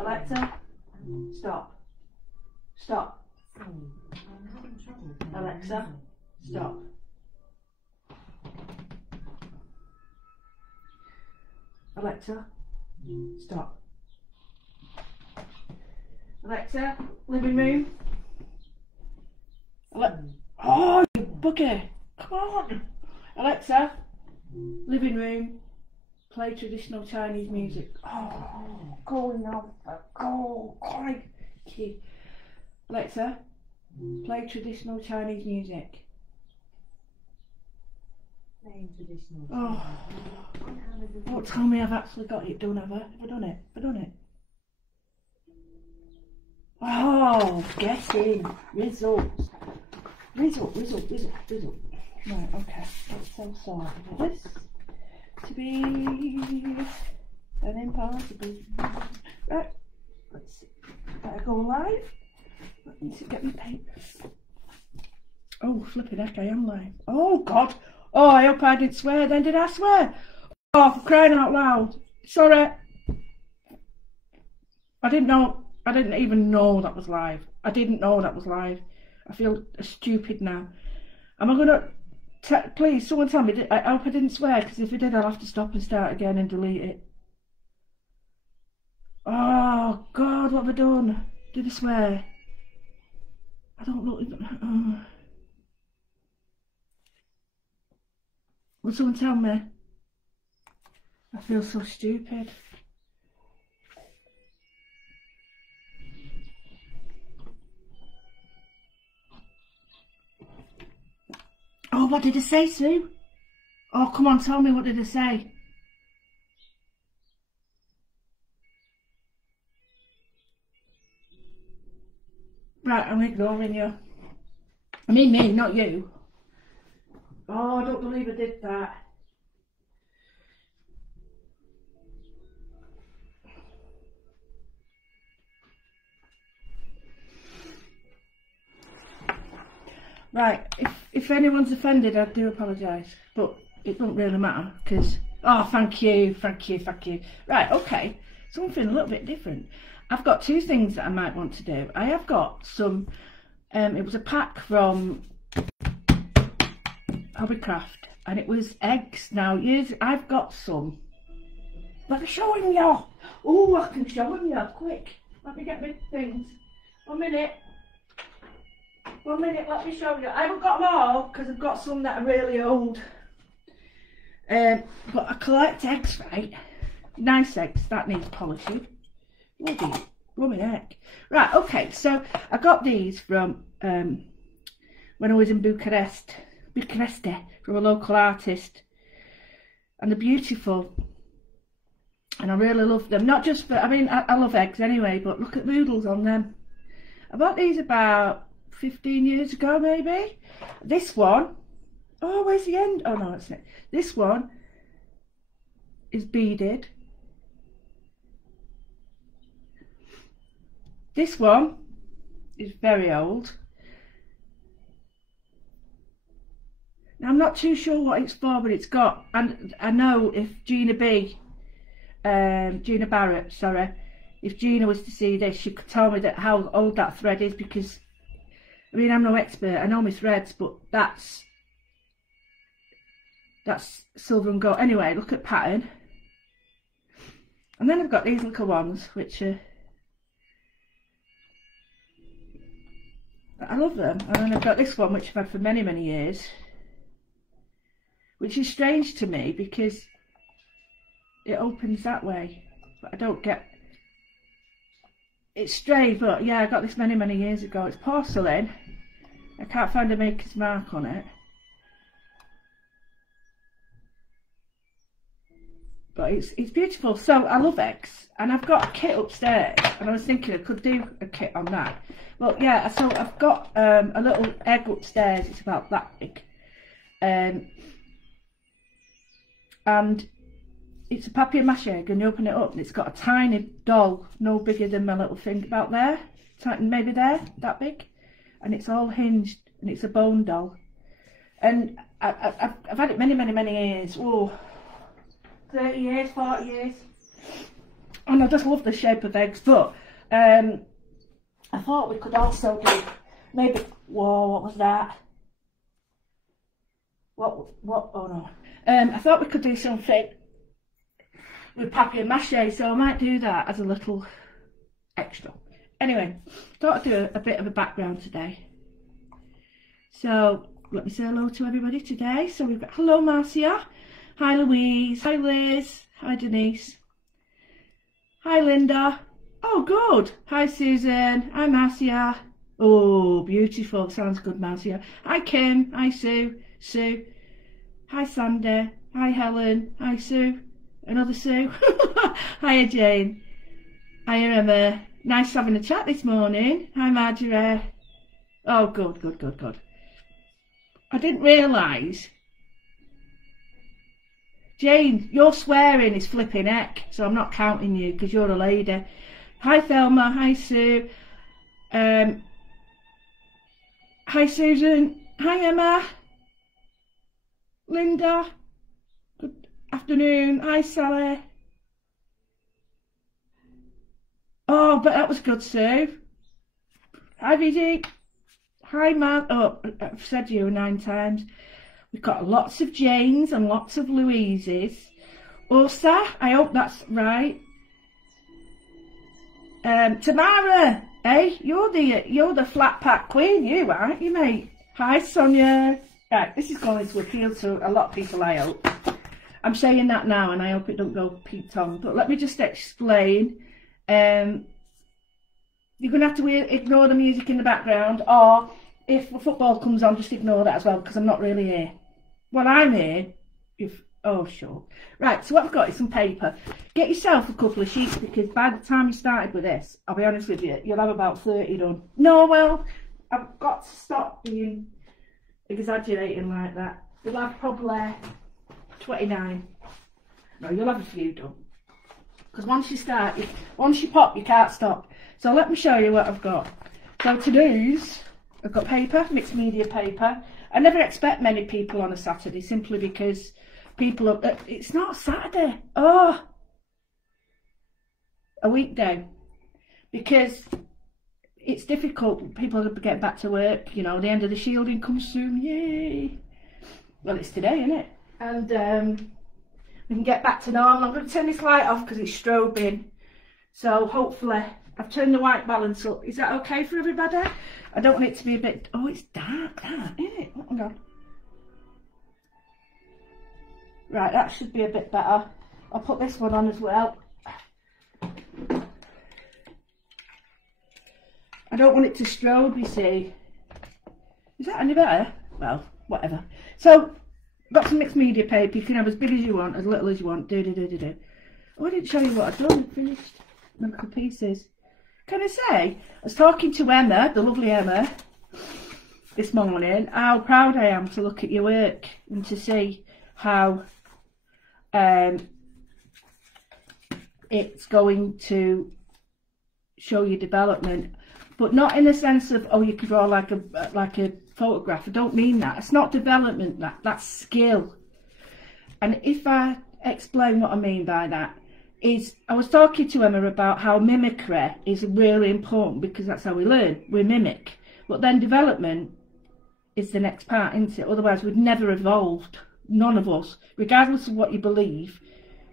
Alexa, stop. Stop. Alexa, stop. Alexa, stop. Alexa, living room. Oh, you bugger! Come on! Alexa, living room. Play traditional Chinese music. Oh, going off. Oh, crikey. Alexa, play traditional Chinese music. Playing traditional. Oh, don't tell me I've actually got it done, have I? Have I done it? Have I done it? Oh, get in. Results. Result. Right, okay. Let's sort this to be an impossible. Right, let's see. Better go live. Let me see, get my paper. Oh, flipping heck, I am live. Oh, God. Oh, I hope I didn't swear then. Did I swear? Oh, for crying out loud. Sorry. I didn't even know that was live. I didn't know that was live. I feel stupid now. Am I gonna... please, someone tell me. I hope I didn't swear, because if I did, I'll have to stop and start again and delete it. Oh, God, what have I done? Did I swear? I don't look... Will someone tell me? I feel so stupid. Oh, what did I say, Sue? Oh, come on, tell me, what did I say? Right, I'm ignoring you. I mean me, not you. Oh, I don't believe I did that. Right, if anyone's offended, I do apologise, but it doesn't really matter, because... Oh, thank you. Right, okay, something a little bit different. I've got two things that I might want to do. I have got some... it was a pack from Hobbycraft, and it was eggs. Now, I've got some. Let me show him you. Oh, I can show him you, quick. Let me get my things. 1 minute. 1 minute, let me show you. I haven't got them all because I've got some that are really old. But I collect eggs, right? Nice eggs, that needs polishing. Bloody blooming heck. Right, okay, so I got these from when I was in Bucharest, from a local artist. And they're beautiful. And I really love them. Not just for, I mean, I love eggs anyway, but look at moodles on them. I bought these about 15 years ago, maybe. This one, oh, where's the end? Oh no, it's not. This one is beaded. This one is very old. Now, I'm not too sure what it's for, but it's got, and I know if Gina Barrett, sorry, if Gina was to see this, she could tell me that how old that thread is, because I mean, I'm no expert, I know my threads, but that's silver and gold. Anyway, look at pattern. And then I've got these little ones, which are, I love them. And then I've got this one, which I've had for many, many years, which is strange to me because it opens that way, but I don't get, it's strange, but yeah, I got this many, many years ago. It's porcelain. I can't find a maker's mark on it. But it's beautiful. So I love eggs, and I've got a kit upstairs, and I was thinking I could do a kit on that. Well, yeah, so I've got a little egg upstairs. It's about that big. And it's a papier-mâché egg, and you open it up and it's got a tiny doll, no bigger than my little finger, about there, maybe there, that big, and it's all hinged, and it's a bone doll. And I've had it many, many, many years. Oh, 30 years, 40 years. And I just love the shape of eggs, but I thought we could also do maybe, whoa, what was that? What, oh no. I thought we could do something with papier-mâché, so I might do that as a little extra. Anyway, thought I'd do a bit of a background today. So, let me say hello to everybody today. So we've got, hello Marcia, hi Louise, hi Liz, hi Denise, hi Linda, oh good, hi Susan, hi Marcia, oh beautiful, sounds good Marcia, hi Kim, hi Sue, hi Sandy, hi Helen, hi Sue, another Sue, hiya Jane, hiya Emma, nice having a chat this morning, hi Marjorie, oh good. I didn't realise, Jane, your swearing is flipping heck, so I'm not counting you because you're a lady. Hi Thelma, hi Sue, hi Susan, hi Emma, Linda, good afternoon, hi Sally. Oh, but that was good, Sue. Hi Vicky. Hi Mark, oh, I've said you 9 times. We've got lots of Janes and lots of Louises. Ursa, I hope that's right. Tamara, hey, you're the flat pack queen, you aren't you, mate? Hi Sonia. Right, this is going to appeal to a lot of people, I hope. I'm saying that now and I hope it don't go Pete Tom, but let me just explain. You're going to have to ignore the music in the background, or if the football comes on, just ignore that as well, because I'm not really here. Well, I'm here. Oh, sure. Right, so what I've got is some paper. Get yourself a couple of sheets, because by the time you started with this, I'll be honest with you, you'll have about 30 done. No, well, I've got to stop being exaggerating like that. You'll have probably 29. No, you'll have a few done. Because once you start, once you pop, you can't stop. So let me show you what I've got. So today's, I've got paper, mixed media paper. I never expect many people on a Saturday, simply because people are, it's not Saturday, oh, a weekday. Because it's difficult, people are getting back to work, you know, the end of the shielding comes soon, yay. Well, it's today, isn't it? And we can get back to normal. I'm going to turn this light off because it's strobing. So hopefully, I've turned the white balance up. Is that okay for everybody? I don't want it to be a bit, oh, it's dark, that, isn't it? Hang on. Right, that should be a bit better. I'll put this one on as well. I don't want it to strobe, you see. Is that any better? Well, whatever. So, got some mixed media paper. You can have as big as you want, as little as you want. Do. Oh, I didn't show you what I've done. I finished my little pieces. Can I say, I was talking to Emma, the lovely Emma, this morning, how proud I am to look at your work and to see how it's going to show your development, but not in the sense of, oh, you can draw like a photograph. I don't mean that. It's not development, that's skill. And if I explain what I mean by that, is I was talking to Emma about how mimicry is really important, because that's how we learn. We mimic. But then development is the next part, isn't it? Otherwise we'd never evolved. None of us, regardless of what you believe,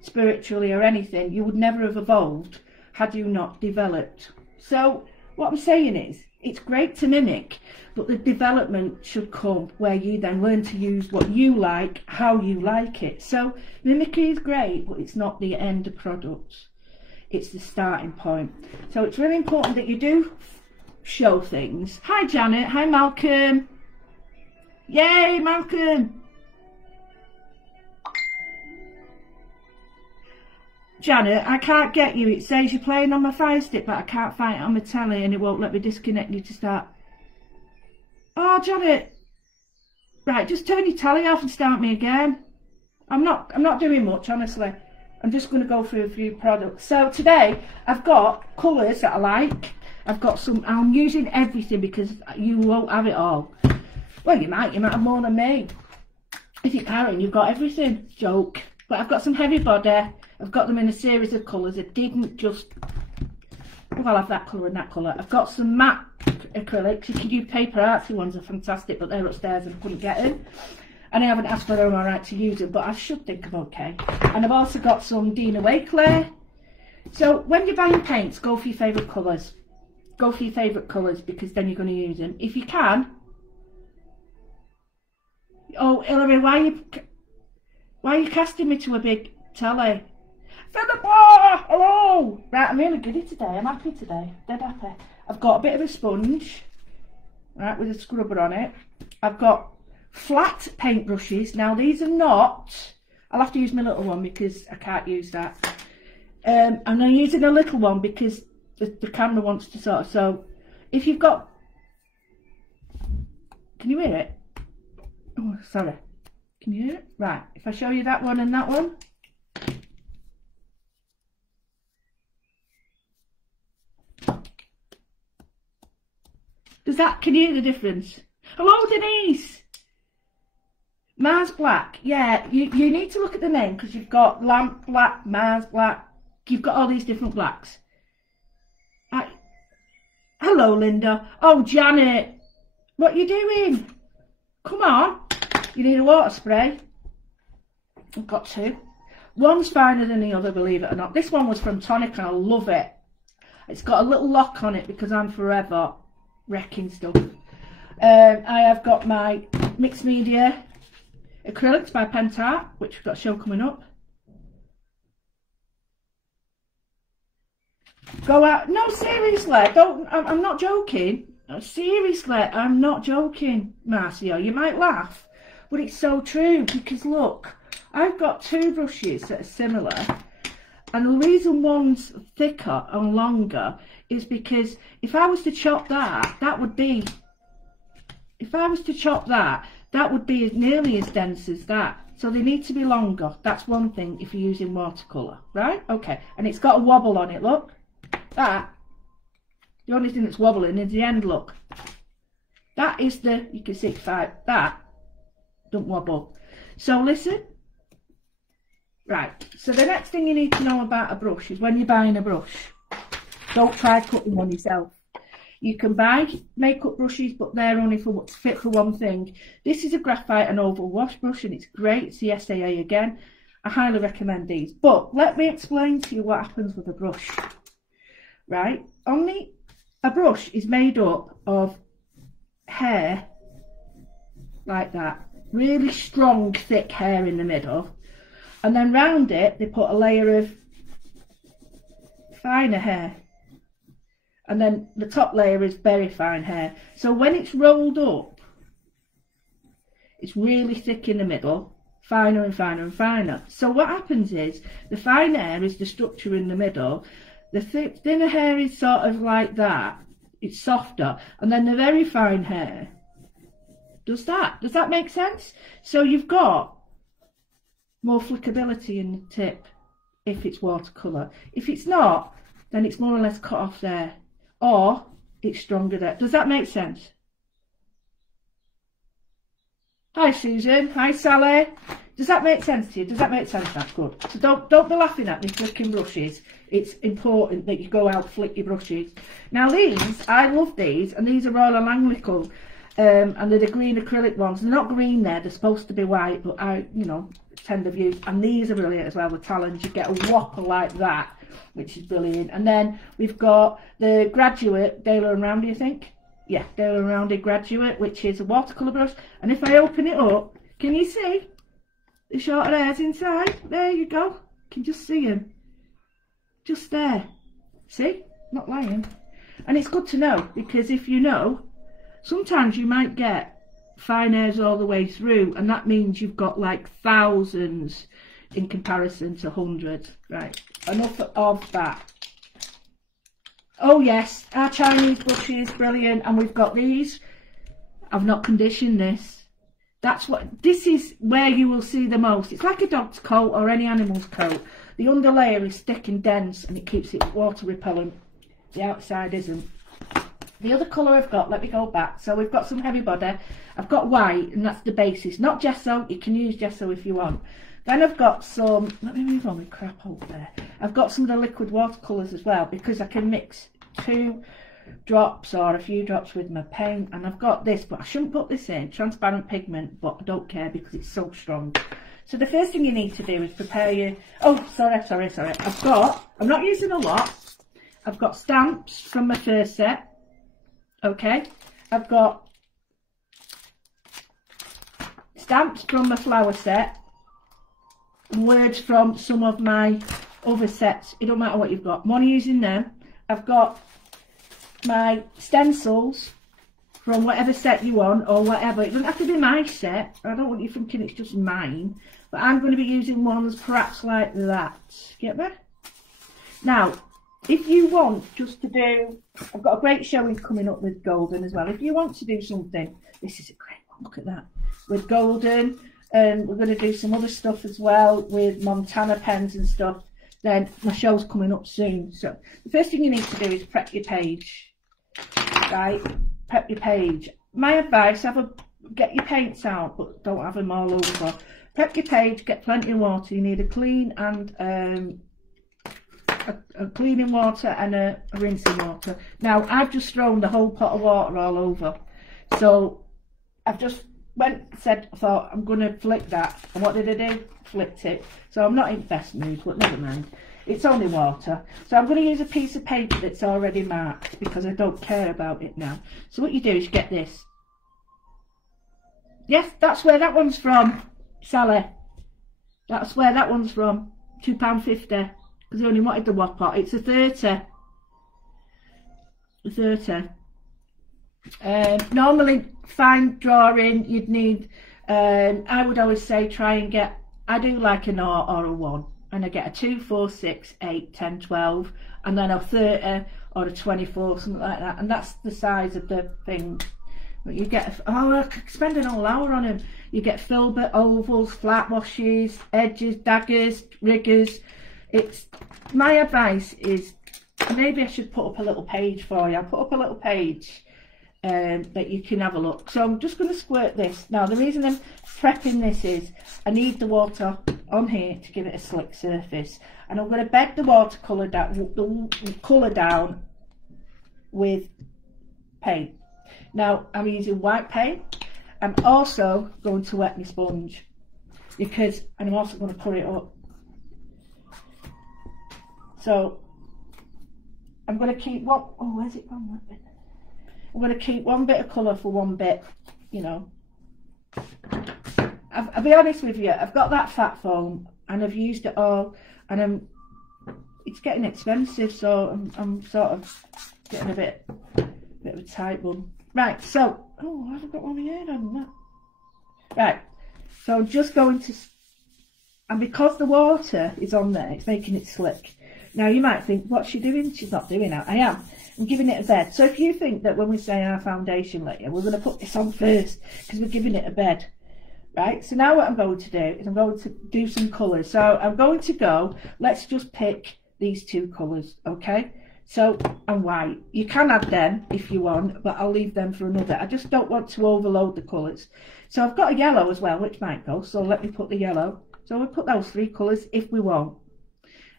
spiritually or anything, you would never have evolved had you not developed. So what I'm saying is, it's great to mimic, but the development should come where you then learn to use what you like, how you like it. So mimicry is great, but it's not the end product. It's the starting point. So it's really important that you do show things. Hi Janet, hi Malcolm. Yay, Malcolm. Janet, I can't get you. It says you're playing on my Fire Stick, but I can't find it on my telly and it won't let me disconnect you to start. Oh, Janet. Right, just turn your telly off and start me again. I'm not doing much, honestly. I'm just going to go through a few products. So today, I've got colours that I like. I've got some, I'm using everything because you won't have it all. Well, you might have more than me. If you're Karen, you've got everything. Joke. But I've got some heavy body. I've got them in a series of colours. I didn't just, oh, I'll have that colour and that colour. I've got some matte acrylics. You can do paper artsy ones, are fantastic, but they're upstairs and I couldn't get them. And I haven't asked for them right to use them, but I should think I'm okay. And I've also got some Dina Way clay. So when you're buying paints, go for your favourite colours. Go for your favourite colours, because then you're going to use them. If you can. Oh, Hilary, why are you casting me to a big telly? Philip, hello! Right, I'm really giddy today. I'm happy today. Dead happy. I've got a bit of a sponge, right, with a scrubber on it. I've got flat paint brushes. Now these are not, I'll have to use my little one because I can't use that. I'm using a little one because the camera wants to sort of, so if you've got, can you hear it? Oh, sorry. Can you hear it? Right, if I show you that one and that one. Does that, can you hear the difference? Hello, Denise! Mars Black, yeah, you need to look at the name because you've got Lamp Black, Mars Black, you've got all these different blacks. Hello, Linda. Oh, Janet, what are you doing? Come on, you need a water spray. I've got two. One's finer than the other, believe it or not. This one was from Tonic and I love it. It's got a little lock on it because I'm forever wrecking stuff. I have got my mixed media acrylics by Pentart, which we've got a show coming up. Go out. No, seriously, don't. I'm not joking. Seriously, I'm not joking, Marcia. You might laugh, but it's so true because look, I've got two brushes that are similar, and the reason one's thicker and longer is because if I was to chop that would be, if I was to chop that would be nearly as dense as that. So they need to be longer. That's one thing if you're using watercolour, right? Okay, and it's got a wobble on it, look. That, the only thing that's wobbling is the end, look. That is the, you can see that don't wobble. So listen. Right, so the next thing you need to know about a brush is when you're buying a brush, don't try cutting one yourself. You can buy makeup brushes, but they're only for what's fit for one thing. This is a graphite and oval wash brush and it's great. It's the SAA again. I highly recommend these. But let me explain to you what happens with a brush. Right, a brush is made up of hair like that, really strong thick hair in the middle, and then round it they put a layer of finer hair, and then the top layer is very fine hair. So when it's rolled up, it's really thick in the middle, finer and finer and finer. So what happens is the fine hair is the structure in the middle. The thinner hair is sort of like that, it's softer, and then the very fine hair does that. Does that make sense? So you've got more flickability in the tip if it's watercolour. If it's not, then it's more or less cut off there, or it's stronger there. Does that make sense? Hi Susan, hi Sally. Does that make sense to you? Does that make sense? That's good. So don't be laughing at me flicking brushes. It's important that you go out flick your brushes. Now these, I love these, and these are Royal Langlical, and they're the green acrylic ones. They're not green there, they're supposed to be white, but I, you know, tend to use, and these are brilliant as well, the Talons. You get a whopper like that, which is brilliant. And then we've got the Graduate, Daler and Roundy, I think. Yeah, Daler and Roundy Graduate, which is a watercolour brush. And if I open it up, can you see the shorter hairs inside? There you go. You can just see them. Just there. See? Not lying. And it's good to know, because if you know, sometimes you might get fine hairs all the way through, and that means you've got like thousands in comparison to hundreds. Right, enough of that. Oh yes, our Chinese brushes, brilliant. And we've got these. I've not conditioned this. This is where you will see the most. It's like a dog's coat or any animal's coat. The underlayer is thick and dense and it keeps it water repellent. The outside isn't. The other colour I've got, let me go back. So we've got some heavy body. I've got white, and that's the basis. Not gesso, you can use gesso if you want. Then I've got some, let me move all my crap over there. I've got some of the liquid watercolours as well, because I can mix 2 drops or a few drops with my paint. And I've got this, but I shouldn't put this in, transparent pigment, but I don't care because it's so strong. So the first thing you need to do is prepare your, oh, sorry. I'm not using a lot. I've got stamps from my first set, okay. I've got stamps from my flower set, words from some of my other sets. It don't matter what you've got. I'm only using them. I've got my stencils from whatever set you want or whatever. It doesn't have to be my set. I don't want you thinking it's just mine. But I'm going to be using ones perhaps like that. Get me? Now, if you want just to do, I've got a great showing coming up with golden as well. If you want to do something, this is a great one. Look at that. With golden, and we're going to do some other stuff as well with Montana pens and stuff. Then my show's coming up soon. So the first thing you need to do is prep your page. Right? Prep your page. My advice, get your paints out, but don't have them all over. Prep your page, get plenty of water. You need a clean and a cleaning water and a rinsing water. Now I've just thrown the whole pot of water all over. So I've just thought I'm going to flick that. And what did I do? Flicked it. So I'm not in best mood, but never mind. It's only water. So I'm going to use a piece of paper that's already marked because I don't care about it now. So what you do is you get this. Yes, that's where that one's from, Sally. That's where that one's from. £2.50. Because I only wanted the wad pot. It's a 30. A 30. Normally, fine drawing, you'd need, I would always say try and get, I do like an or a 1. And I get a 2, 4, 6, 8, 10, 12. And then a 30 or a 24, something like that. And that's the size of the thing. But you get, oh, I could spend an whole hour on them. You get filbert, ovals, flat washes, edges, daggers, riggers. It's, my advice is, maybe I should put up a little page for you. I'll put up a little page that you can have a look. So I'm just going to squirt this. Now the reason I'm prepping this is I need the water on here to give it a slick surface. And I'm going to bed the watercolour down, the colour down with paint. Now I'm using white paint. I'm also going to wet my sponge because, and I'm also going to put it up. So I'm going to keep one, oh, where's it gone? I'm going to keep one bit of colour for one bit, you know. I'll be honest with you, I've got that fat foam and I've used it all, and it's getting expensive, so I'm sort of getting a bit of a tight one. Right, so, oh, I've got one here on that. Right, so I'm just going to, and because the water is on there, it's making it slick. Now you might think, what's she doing? She's not doing that. I am. I'm giving it a bed. So if you think that when we say our foundation layer, we're going to put this on first because we're giving it a bed, right? So now what I'm going to do is I'm going to do some colours. So I'm going to go, let's just pick these 2 colours, okay? So, and white. You can add them if you want, but I'll leave them for another. I just don't want to overload the colours. So I've got a yellow as well, which might go. So let me put the yellow. So we'll put those 3 colours if we want.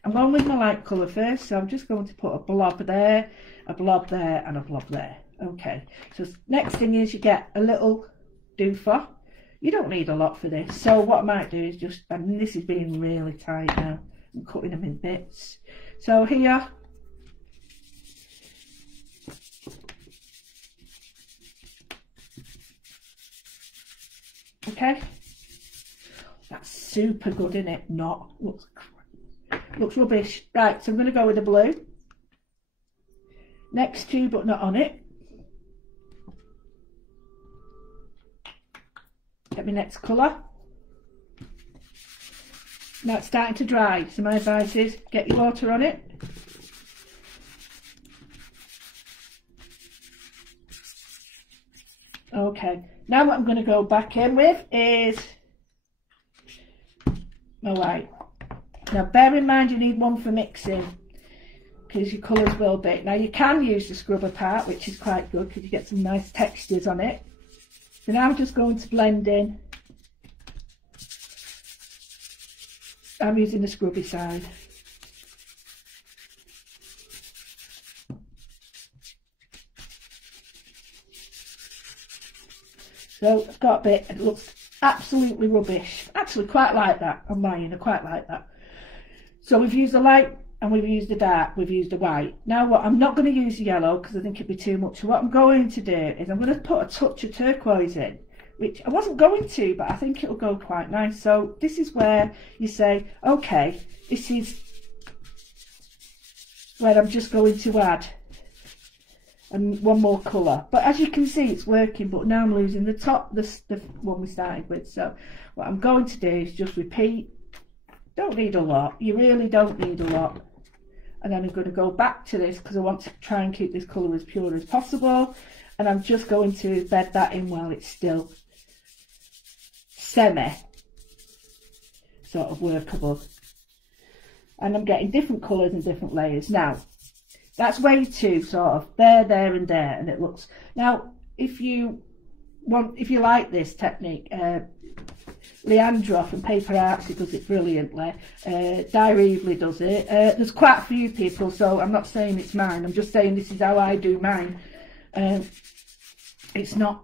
I'm going with my light colour first, so I'm just going to put a blob there, a blob there, and a blob there. Okay, so next thing is you get a little doofer. You don't need a lot for this, so what I might do is just, and this is being really tight now, I'm cutting them in bits. So here, okay, that's super good, isn't it? Not, looks rubbish. Right, so I'm going to go with the blue. Next to, but not on it. Get my next colour. Now it's starting to dry, so my advice is get your water on it. Okay, now what I'm going to go back in with is my white. Now bear in mind you need one for mixing because your colours will be. Now you can use the scrubber part, which is quite good because you get some nice textures on it. So now I'm just going to blend in I'm using the scrubby side. So I've got a bit, it looks absolutely rubbish. Actually quite like that on mine, I quite like that. So we've used the light and we've used the dark, we've used the white. Now what, I'm not going to use the yellow because I think it'd be too much. So what I'm going to do is I'm going to put a touch of turquoise in, which I wasn't going to, but I think it'll go quite nice. So this is where you say, okay, this is where I'm just going to add and one more colour, but as you can see it's working, but now I'm losing the top, the one we started with. So what I'm going to do is just repeat. Don't need a lot, you really don't need a lot. And then I'm going to go back to this because I want to try and keep this colour as pure as possible, and I'm just going to bed that in while it's still semi sort of workable. And I'm getting different colours and different layers. Now that's way too sort of there and there, and it looks. Now if you like this technique, Leandra from Paper Artsy does it brilliantly. Diary Evelyn does it. There's quite a few people, so I'm not saying it's mine, I'm just saying this is how I do mine. It's not,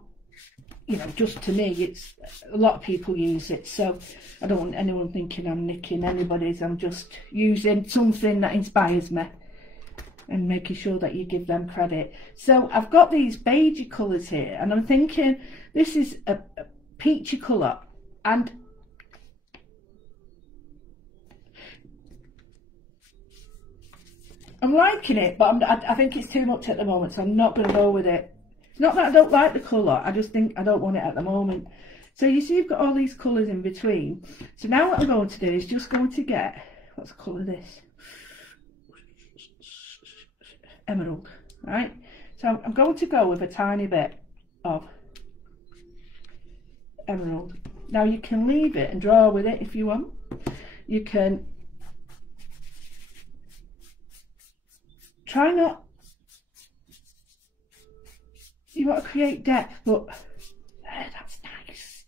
you know, just to me, it's a lot of people use it, so I don't want anyone thinking I'm nicking anybody's. I'm just using something that inspires me and making sure that you give them credit. So I've got these beigey colours here, and I'm thinking this is a peachy colour, and I'm liking it, but I think it's too much at the moment, so I'm not going to go with it. It's not that I don't like the colour, I just think I don't want it at the moment. So you see you've got all these colours in between. So now what I'm going to do is just going to get, what's the colour of this? Emerald, right? So I'm going to go with a tiny bit of emerald. Now you can leave it and draw with it if you want. You can try not, you want to create depth, but that's nice.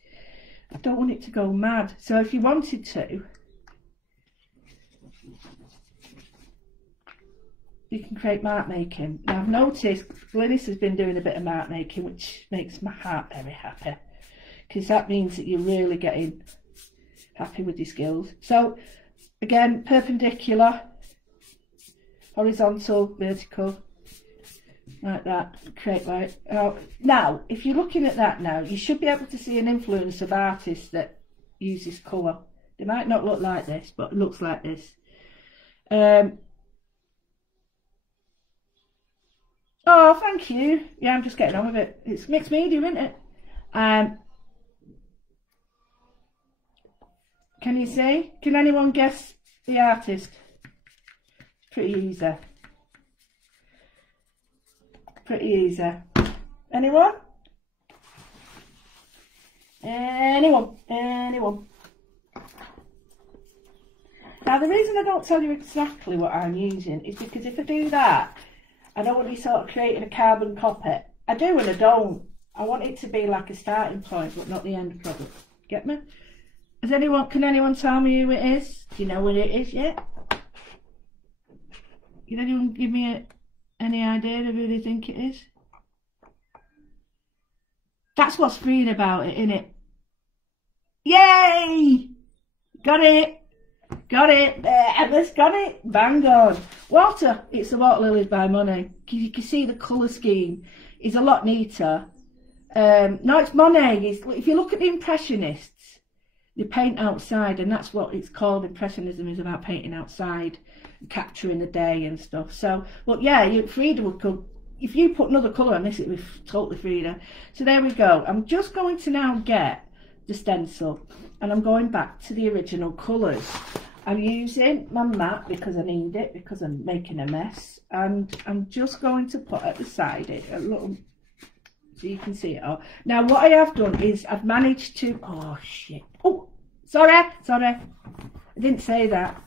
I don't want it to go mad. So if you wanted to, you can create mark making. Now I've noticed Glynis has been doing a bit of mark making, which makes my heart very happy, because that means that you're really getting happy with your skills. So again, perpendicular, horizontal, vertical, like that, create like. Now if you're looking at that now, you should be able to see an influence of artists that use this colour. They might not look like this, but it looks like this. Oh, thank you. Yeah, I'm just getting on with it. It's mixed media, isn't it? Can you see? Can anyone guess the artist? Pretty easy. Pretty easy. Anyone? Anyone? Anyone? Now the reason I don't tell you exactly what I'm using is because if I do that, I don't want to be sort of creating a carbon copy. I do and I don't. I want it to be like a starting point, but not the end product. Get me? Has anyone? Can anyone tell me who it is? Do you know what it is yet? Can anyone give me any idea of who they think it is? That's what's freeing about it, innit? Yay! Got it! Got it! Emma's got it! Bang on! Water! It's the Water Lilies by Monet. You can see the colour scheme is a lot neater. No, it's Monet. If you look at the Impressionists, they paint outside, and that's what it's called. Impressionism is about painting outside, capturing the day and stuff. So, but yeah, Frida would come. If you put another colour on this, it would be totally Frida. So there we go. I'm just going to now get the stencil, and I'm going back to the original colours. I'm using my mat because I need it, because I'm making a mess, and I'm just going to put at the side it a little, so you can see it all. Now what I have done is I've managed to, oh shit, oh sorry, I didn't say that,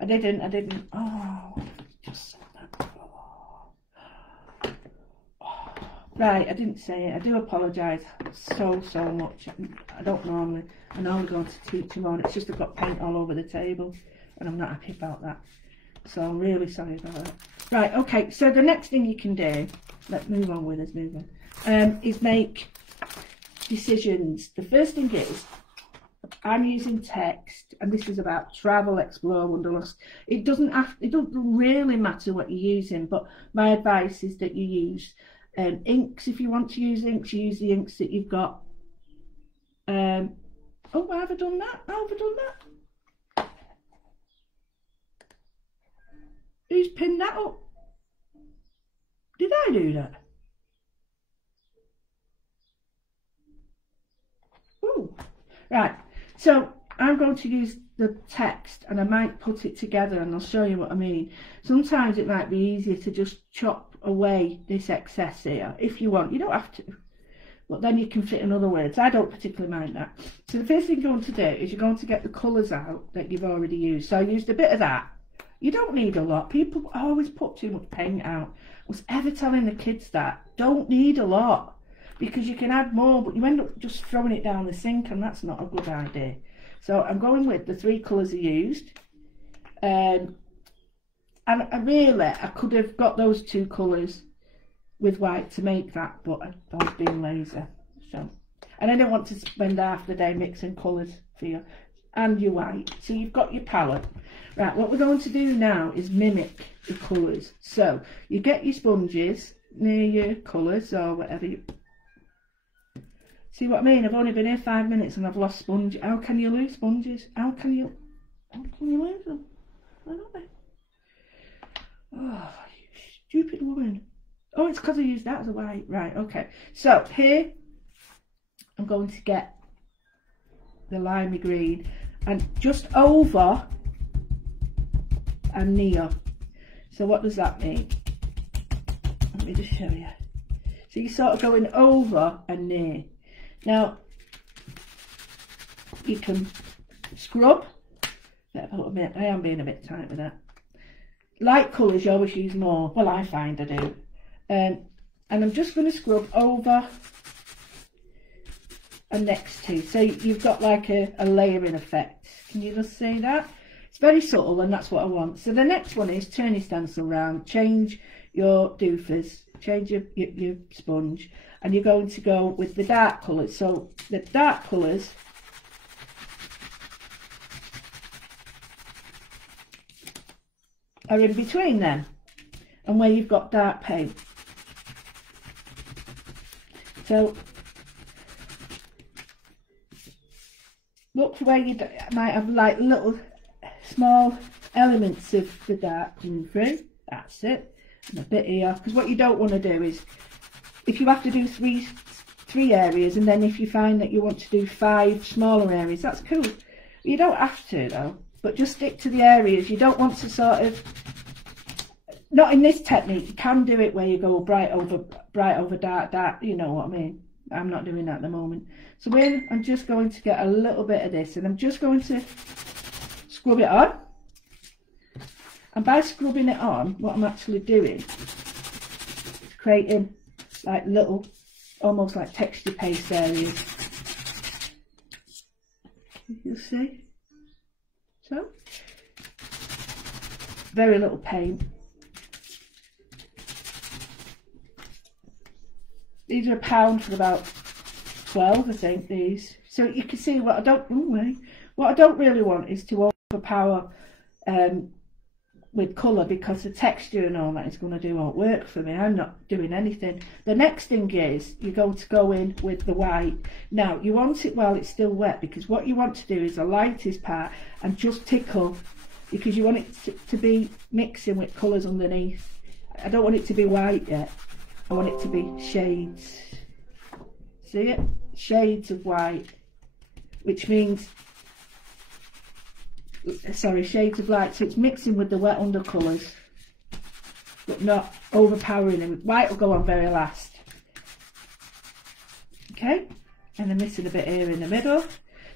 I didn't, oh, just said that. Oh. Right, I didn't say it. I do apologise so much. I normally go to teach them on. It's just I've got paint all over the table and I'm not happy about that. So I'm really sorry about that. Right, okay, so the next thing you can do, let's move on with us, is make decisions. The first thing is, I'm using text, and this is about travel, explore, wanderlust. It doesn't really matter what you're using, but my advice is that you use inks. If you want to use inks, you use the inks that you've got. Oh, have I done that? How have I done that? Who's pinned that up? Did I do that? Ooh. Right, so I'm going to use the text and I might put it together and I'll show you what I mean. Sometimes it might be easier to just chop away this excess here if you want. You don't have to, but then you can fit in other words. I don't particularly mind that. So the first thing you're going to do is you're going to get the colours out that you've already used. So I used a bit of that. You don't need a lot. People always put too much paint out. I was ever telling the kids that. Don't need a lot, because you can add more, but you end up just throwing it down the sink, and that's not a good idea. So I'm going with the 3 colours I used. And I could have got those 2 colours with white to make that, but I was being lazy. So, and I don't want to spend half the day mixing colours for you. And your white. So you've got your palette. Right, what we're going to do now is mimic the colours. So you get your sponges near your colours or whatever you... See what I mean? I've only been here 5 minutes and I've lost sponge. How can you lose sponges? How can you lose them? Where are they? Oh, you stupid woman. Oh, it's because I used that as a white. Right, okay. So here I'm going to get the limey green and just over and near. So what does that mean? Let me just show you. So you're sort of going over and near. Now you can scrub. I am being a bit tight with that. Light colours you always use more. Well, I find I do. And I'm just going to scrub over and next to, so you've got like a layering effect. Can you just see that? It's very subtle, and that's what I want. So the next one is turn your stencil round, change your doofers, change your sponge, and you're going to go with the dark colours. So the dark colours are in between them and where you've got dark paint. So look for where you might have like little small elements of the dark coming through. That's it. And a bit here, because what you don't want to do is, if you have to do three areas, and then if you find that you want to do 5 smaller areas, that's cool. You don't have to though, but just stick to the areas. You don't want to sort of, not in this technique. You can do it where you go bright over dark, you know what I mean. I'm not doing that at the moment. So I'm just going to get a little bit of this, and I'm just going to scrub it on. And by scrubbing it on, what I'm actually doing is creating like little, almost like texture paste areas. You'll see. So, very little paint. These are £1 for about 12, I think, these. So you can see what I don't really want is to overpower with colour, because the texture and all that is going to do won't work for me. I'm not doing anything. The next thing is you're going to go in with the white. Now you want it while it's still wet, because what you want to do is the lightest part and just tickle, because you want it to be mixing with colours underneath. I don't want it to be white yet. I want it to be shades. See it? Shades of white, which means, sorry, shades of light. So it's mixing with the wet undercolours, but not overpowering them. White will go on very last. Okay, and I'm missing a bit here in the middle.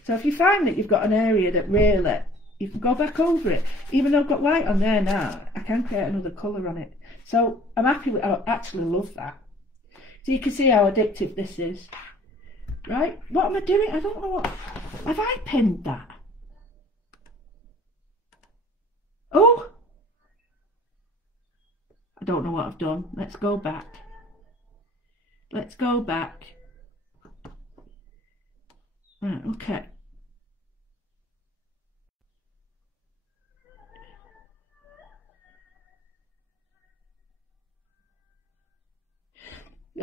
So if you find that you've got an area that really, you can go back over it. Even though I've got white on there now, I can create another colour on it. So I'm happy with, I actually love that. So you can see how addictive this is. Right, what am I doing? I don't know what, have I pinned that? Oh, I don't know what I've done. Let's go back. Let's go back. Right, okay.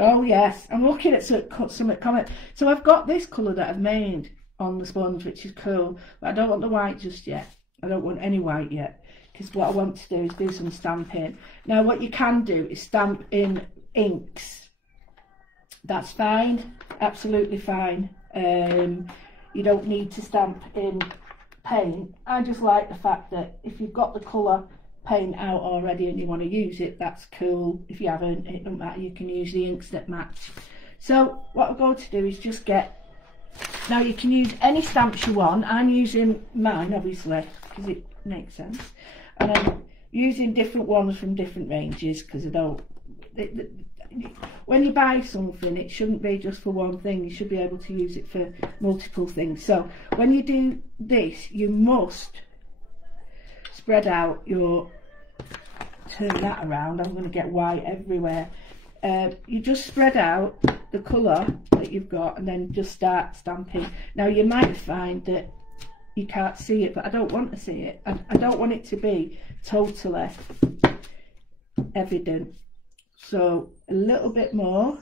Oh yes, I'm looking at some comment. So I've got this colour that I've made on the sponge, which is cool, but I don't want the white just yet. I don't want any white yet, because what I want to do is do some stamping. Now what you can do is stamp in inks. That's fine, absolutely fine. You don't need to stamp in paint. I just like the fact that if you've got the colour paint out already and you want to use it, that's cool. If you haven't, it doesn't matter, you can use the inks that match. So what I'm going to do is just get, now you can use any stamps you want. I'm using mine obviously because it makes sense, and I'm using different ones from different ranges because I don't, when you buy something it shouldn't be just for one thing, you should be able to use it for multiple things. So when you do this, you must spread out your, turn that around, I'm going to get white everywhere. You just spread out the colour that you've got and then just start stamping. Now you might find that you can't see it, but I don't want to see it. I don't want it to be totally evident. So a little bit more.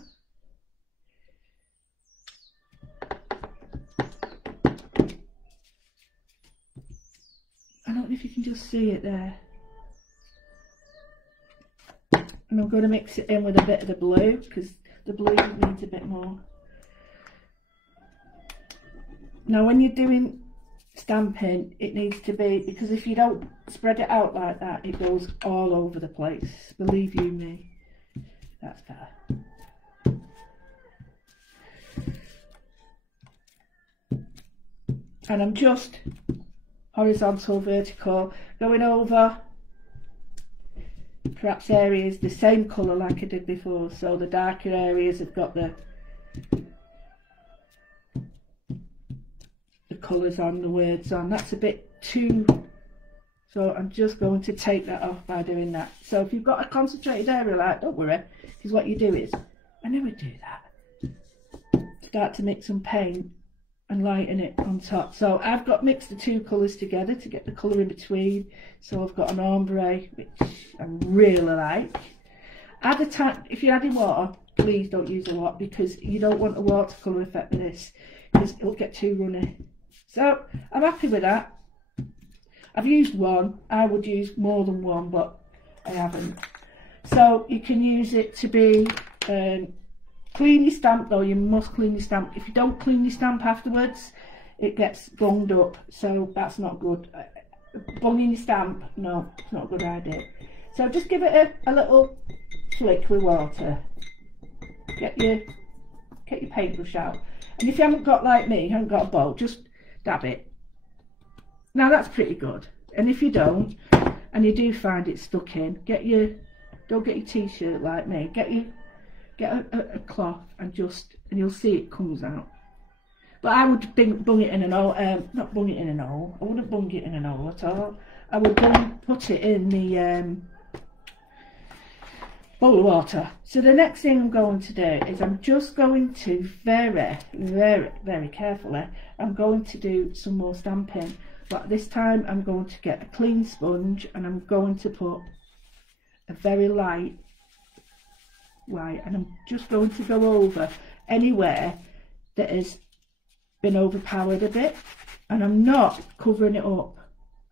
I don't know if you can just see it there. And I'm going to mix it in with a bit of the blue because the blue needs a bit more. Now when you're doing stamping, it needs to be, because if you don't spread it out like that, it goes all over the place. Believe you me. That's better. And I'm just horizontal, vertical, going over perhaps areas the same colour like I did before. So the darker areas have got the colours on, the words on. That's a bit too, so I'm just going to take that off by doing that. So if you've got a concentrated area like, don't worry, because what you do is, I never do that, start to mix some paint and lighten it on top. So I've got mixed the two colours together to get the colour in between. So I've got an ombre, which I really like. Add a tad, if you're adding water, please don't use a lot because you don't want a watercolour effect with this because it'll get too runny. So I'm happy with that. I've used one. I would use more than one, but I haven't. So you can use it to be clean your stamp though. You must clean your stamp. If you don't clean your stamp afterwards, it gets bunged up, so that's not good. Bunging your stamp, no, it's not a good idea. So just give it a little flick with water. Get your paintbrush out, and if you haven't got, like me, you haven't got a bowl, just dab it. Now that's pretty good. And if you don't, and you do find it stuck in, don't get your t-shirt like me. Get a cloth and you'll see it comes out. But I would bung it in an hole. Not bung it in an hole. I wouldn't bung it in an hole at all. I would put it in the bowl of water. So the next thing I'm going to do is I'm just going to very, very, very carefully, I'm going to do some more stamping. But this time I'm going to get a clean sponge and I'm going to put a very light white, and I'm just going to go over anywhere that has been overpowered a bit, and I'm not covering it up.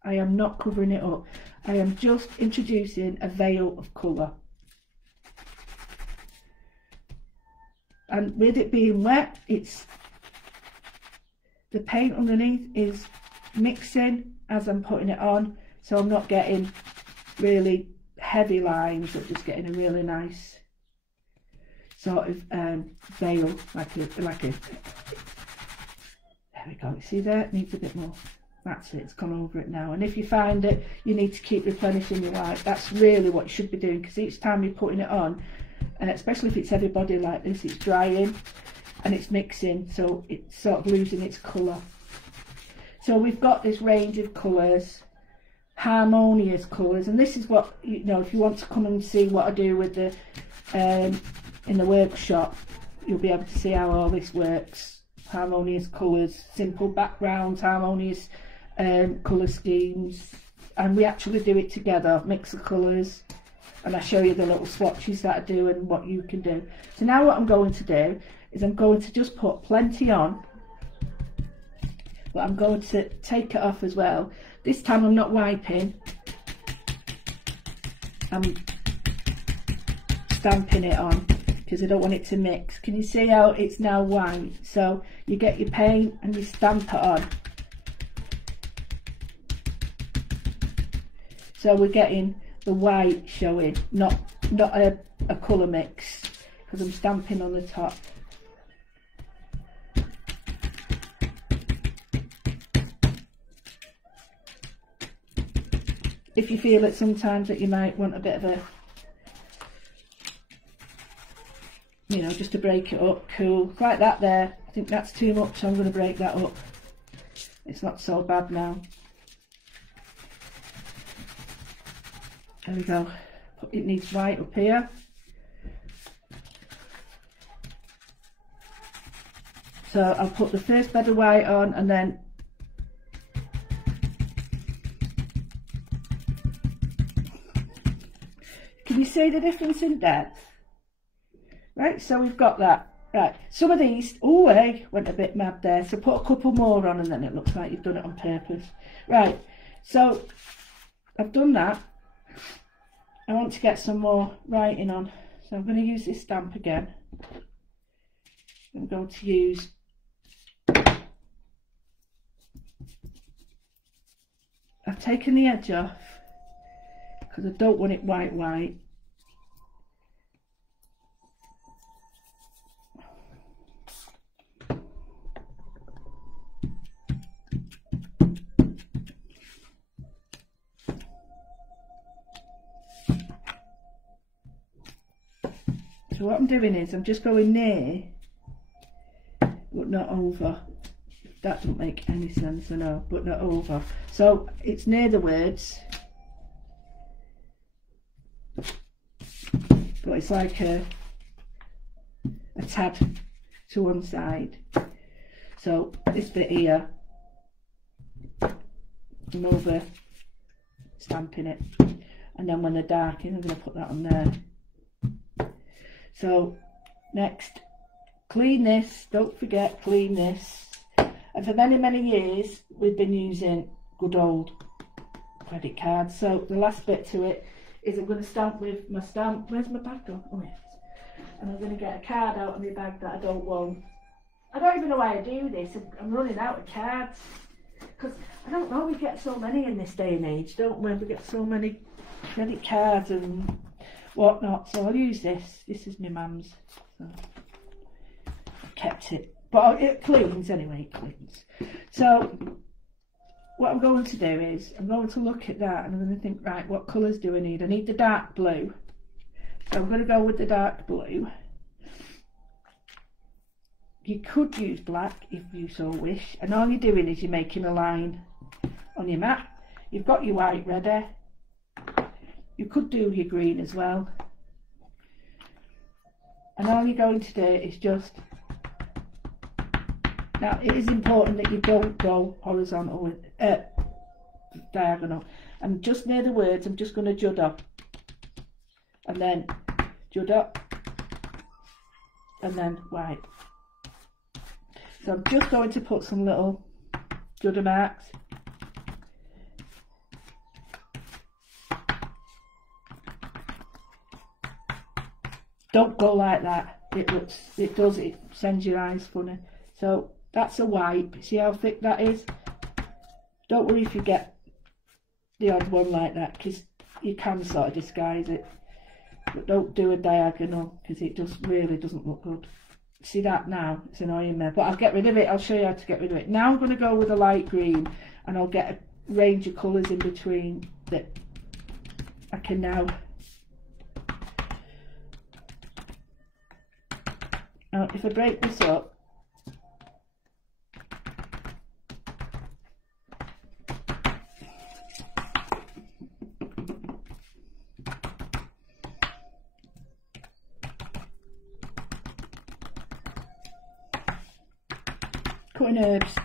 I am not covering it up. I am just introducing a veil of colour. And with it being wet, it's the paint underneath is mixing as I'm putting it on, so I'm not getting really heavy lines, but just getting a really nice sort of veil, like a there we go. See there, it needs a bit more. That's it, it's gone over it now. And if you find that you need to keep replenishing your white, that's really what you should be doing, because each time you're putting it on, especially if it's heavy body like this, it's drying and it's mixing, so it's sort of losing its colour. So we've got this range of colours, harmonious colours, and this is what, you know, if you want to come and see what I do with the in the workshop, you'll be able to see how all this works. Harmonious colours, simple backgrounds, harmonious colour schemes, and we actually do it together, mix the colours, and I show you the little swatches that I do and what you can do. So now what I'm going to do is I'm going to just put plenty on, but I'm going to take it off as well. This time I'm not wiping, I'm stamping it on because I don't want it to mix. Can you see how it's now white? So you get your paint and you stamp it on. So we're getting the white showing, not a colour mix, because I'm stamping on the top. If you feel it sometimes that you might want a bit of a, you know, just to break it up, cool, like that there. I think that's too much, so I'm going to break that up. It's not so bad now. There we go. It needs white up here. So I'll put the first bed of white on, and then can you see the difference in depth? Right, so we've got that. Right, some of these, oh, hey, went a bit mad there. So put a couple more on and then it looks like you've done it on purpose. Right, so I've done that. I want to get some more writing on. So I'm going to use this stamp again. I'm going to use I've taken the edge off because I don't want it white. So what I'm doing is I'm just going near but not over. That doesn't make any sense, I know, but not over. So it's near the words, but it's like a tad to one side. So this bit here, I'm over stamping it, and then when they're darking I'm going to put that on there. So next, clean this, don't forget, clean this. And for many years we've been using good old credit cards. So the last bit to it is I'm going to stamp with my stamp. Where's my bag gone? Oh yes. And I'm going to get a card out of my bag that I don't want. I don't even know why I do this. I'm running out of cards. Because I don't know, we get so many in this day and age, don't we? We get so many credit cards and whatnot. So I'll use this. This is my mum's. So I kept it. But it cleans anyway, it cleans. So what I'm going to do is I'm going to look at that and I'm going to think, right, what colours do I need? I need the dark blue. So I'm going to go with the dark blue. You could use black if you so wish, and all you're doing is you're making a line on your mat. You've got your white ready. You could do your green as well. And all you're going to do is just, now it is important that you don't go horizontal with diagonal. And just near the words I'm just going to jud up, and then jud up, and then white. So I'm just going to put some little judder marks. Don't go like that. It sends your eyes funny. So that's a wipe. See how thick that is? Don't worry if you get the odd one like that, because you can sort of disguise it. But don't do a diagonal, because it just really doesn't look good. See that now? It's annoying me. But I'll get rid of it. I'll show you how to get rid of it. Now I'm going to go with a light green, and I'll get a range of colours in between that I can now Now if I break this up, cutting herbs.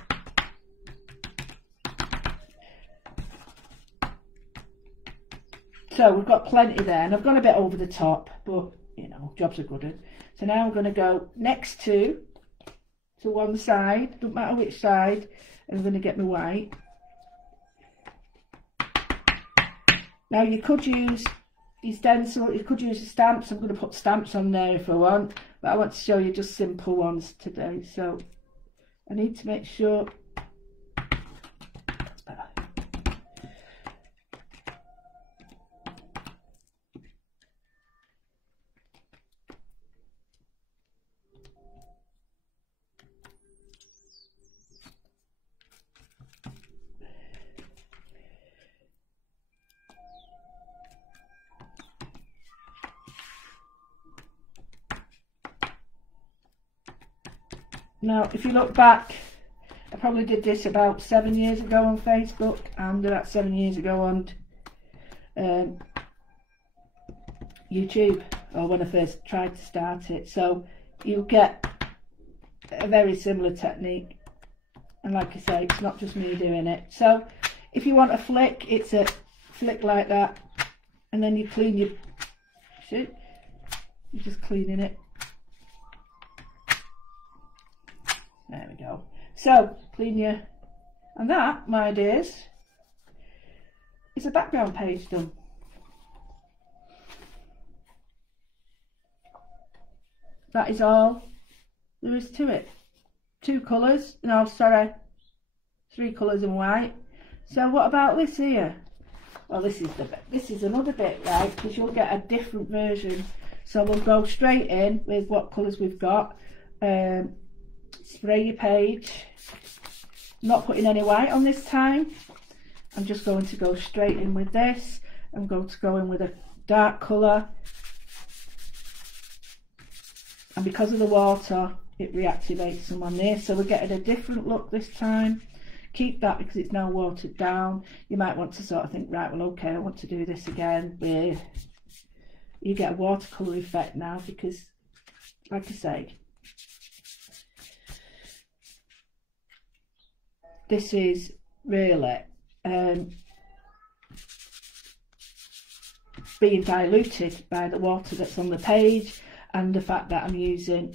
So we've got plenty there, and I've gone a bit over the top, but you know, jobs are good. So now I'm going to go next to one side, don't matter which side, and I'm going to get my white. Now you could use your stencil, you could use the stamps. I'm going to put stamps on there if I want, but I want to show you just simple ones today. So I need to make sure that's better. Now, if you look back, I probably did this about 7 years ago on Facebook, and about 7 years ago on YouTube, or when I first tried to start it. So you get a very similar technique, and like I say, it's not just me doing it. So if you want a flick, it's a flick like that, and then you clean your shit. You're just cleaning it. There we go. So clean your, and that, my dears, is a background page done. That is all there is to it. 2 colours, no sorry, 3 colours in white. So what about this here? Well, this is the bit, this is another bit, right, because you'll get a different version. So we'll go straight in with what colours we've got. Spray your page. Not putting any white on this time. I'm just going to go straight in with this. I'm going to go in with a dark colour, and because of the water it reactivates them on this, so we're getting a different look this time. Keep that because it's now watered down. You might want to sort of think, right, well okay, I want to do this again with, you get a watercolour effect now, because like I say, this is really being diluted by the water that's on the page, and the fact that I'm using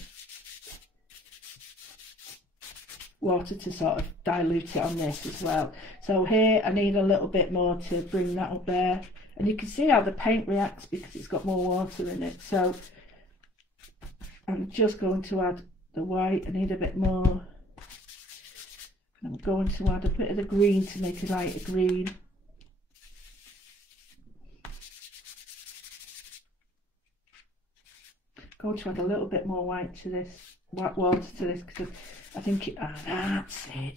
water to sort of dilute it on this as well. So here I need a little bit more to bring that up there, and you can see how the paint reacts because it's got more water in it. So I'm just going to add the white. I need a bit more. I'm going to add a bit of the green to make a lighter green. Going to add a little bit more white to this, white water to this, because I think it, that's it.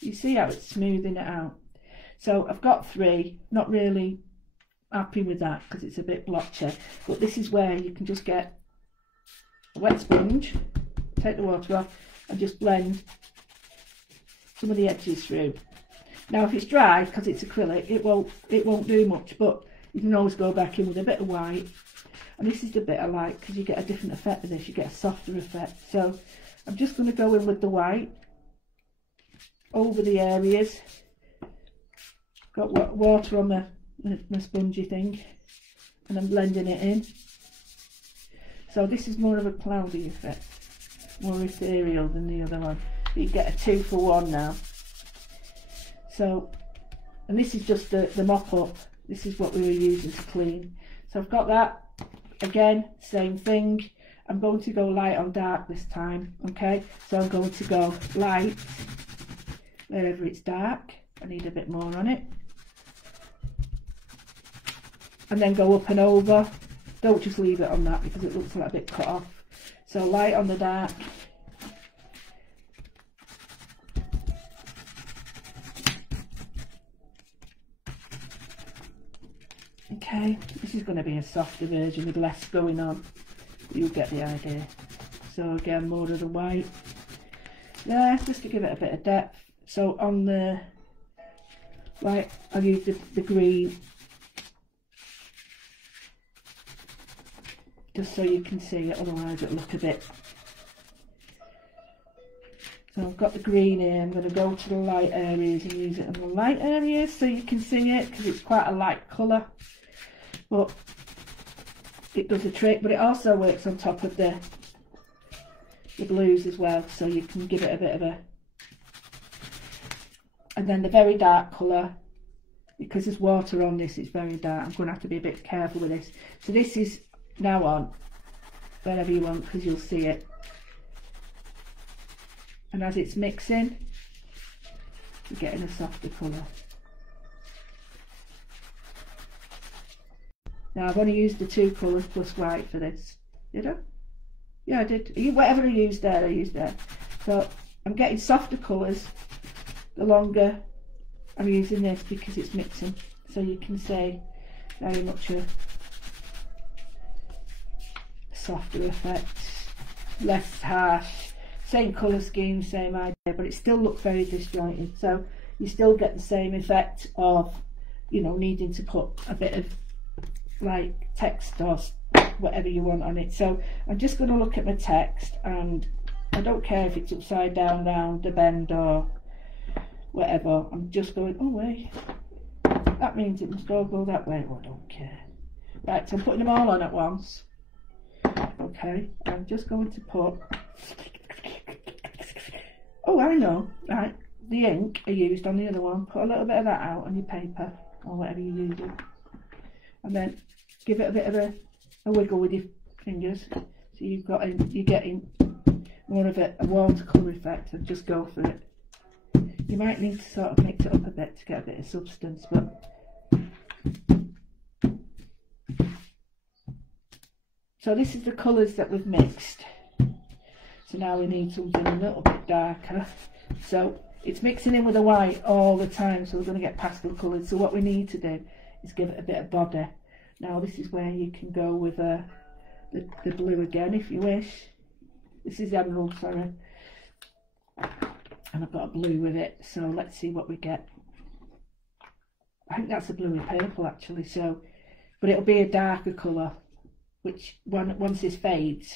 You see how it's smoothing it out. So I've got 3, not really happy with that because it's a bit blotchy, but this is where you can just get a wet sponge, take the water off, and just blend some of the edges through. Now if it's dry, because it's acrylic, it won't do much, but you can always go back in with a bit of white. And this is the bit I like because you get a different effect with this, you get a softer effect. So I'm just going to go in with the white over the areas. Got water on my spongy thing, and I'm blending it in. So this is more of a cloudy effect, more ethereal than the other one. You get a 2 for 1 now. So, and this is just the mop up. This is what we were using to clean. So I've got that. Again, same thing. I'm going to go light on dark this time. Okay, so I'm going to go light wherever it's dark. I need a bit more on it. And then go up and over. Don't just leave it on that because it looks like a bit cut off. So light on the dark. Okay, this is going to be a softer version with less going on. You'll get the idea. So again, more of the white there, just to give it a bit of depth. So on the white, I'll use the green, just so you can see it, otherwise it'll look a bit. So I've got the green here. I'm going to go to the light areas and use it in the light areas so you can see it, because it's quite a light colour, but it does a trick. But it also works on top of the blues as well, so you can give it a bit of a. And then the very dark colour, because there's water on this, it's very dark. I'm going to have to be a bit careful with this. So this is now on wherever you want, because you'll see it. And as it's mixing, you're getting a softer colour. Now I've only used the 2 colours plus white for this. Did I? Yeah, I did. Whatever I used there, I used there. So I'm getting softer colours the longer I'm using this, because it's mixing. So you can see very much a softer effect, less harsh. Same colour scheme, same idea, but it still looks very disjointed. So you still get the same effect of, you know, needing to put a bit of like text or whatever you want on it. So I'm just going to look at my text, and I don't care if it's upside down, round, a bend or whatever. I'm just going, oh wait, that means it must all go that way. Oh, I don't care. Right, so I'm putting them all on at once. Okay, I'm just going to put, oh I know, right, the ink I used on the other one, put a little bit of that out on your paper or whatever you're using, and then give it a bit of a wiggle with your fingers, so you're getting more of a watercolour effect, and just go for it. You might need to sort of mix it up a bit to get a bit of substance, but so this is the colours that we've mixed. So now we need something a little bit darker. So it's mixing in with the white all the time, so we're going to get pastel colours. So what we need to do is give it a bit of body. Now this is where you can go with the blue again if you wish. This is emerald, sorry. And I've got a blue with it, so let's see what we get. I think that's a bluey purple actually, so, but it'll be a darker colour, which once this fades,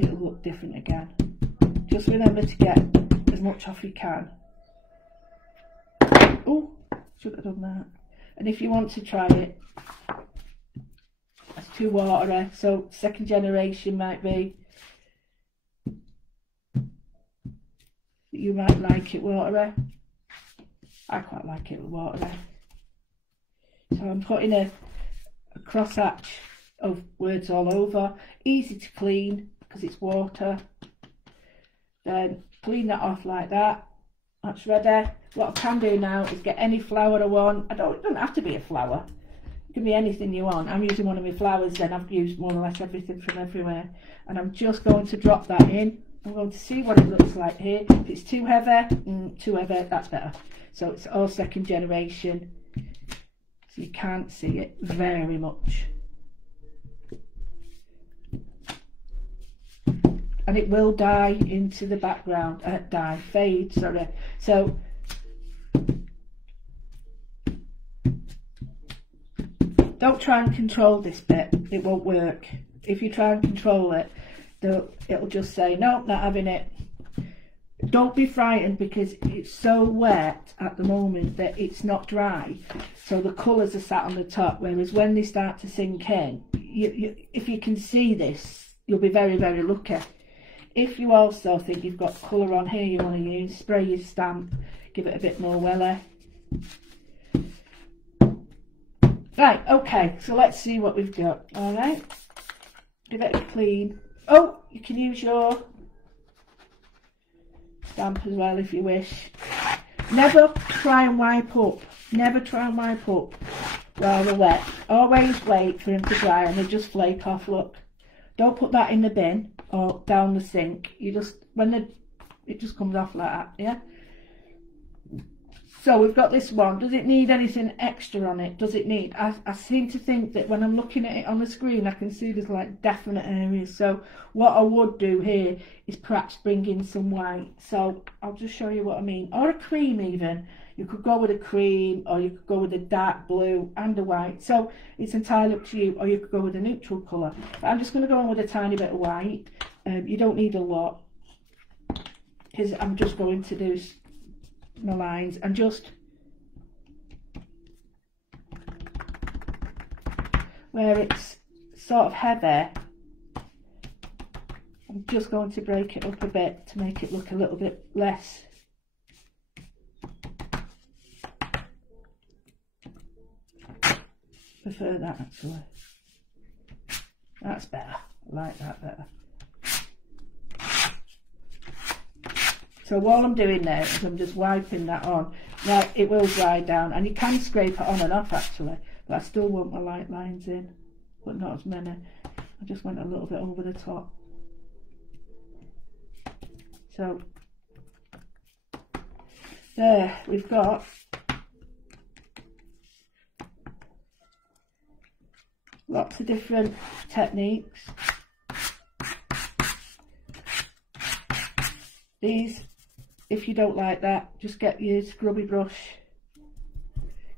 it'll look different again. Just remember to get as much off you can. Oh, should have done that. And if you want to try it, it's too watery, so second generation might be, you might like it watery. I quite like it watery. So I'm putting a cross hatch of words all over, easy to clean because it's water. Then clean that off like that. That's ready. What I can do now is get any flower I want. It doesn't have to be a flower, it can be anything you want. I'm using one of my flowers, then I've used more or less everything from everywhere, and I'm just going to drop that in. I'm going to see what it looks like here. If it's too heavy, that's better. So it's all second generation, so you can't see it very much. And it will dye into the background, fade, sorry. So don't try and control this bit, it won't work. If you try and control it, it'll just say, no, not having it. Don't be frightened, because it's so wet at the moment that it's not dry, so the colours are sat on the top, whereas when they start to sink in, if you can see this, you'll be very, very lucky. If you also think you've got colour on here you want to use, spray your stamp, give it a bit more welly. Right, okay, so let's see what we've got. Alright, give it a clean. Oh, you can use your stamp as well if you wish. Never try and wipe up. Never try and wipe up while they're wet. Always wait for them to dry and they just flake off, look. Don't put that in the bin or down the sink. You just, it just comes off like that, yeah? So we've got this one. Does it need anything extra on it? Does it need? I seem to think that when I'm looking at it on the screen, I can see there's like definite areas. So what I would do here is perhaps bring in some white. So I'll just show you what I mean. Or a cream even. You could go with a cream, or you could go with a dark blue and a white. So it's entirely up to you. Or you could go with a neutral colour. But I'm just going to go in with a tiny bit of white. You don't need a lot, because I'm just going to do my lines and just where it's sort of heavy, I'm just going to break it up a bit to make it look a little bit less. Prefer that actually. That's better. I like that better. So all I'm doing there is I'm just wiping that on. Now it will dry down, and you can scrape it on and off actually, but I still want my light lines in, but not as many. I just went a little bit over the top. So there we've got lots of different techniques. These, if you don't like that, just get your scrubby brush,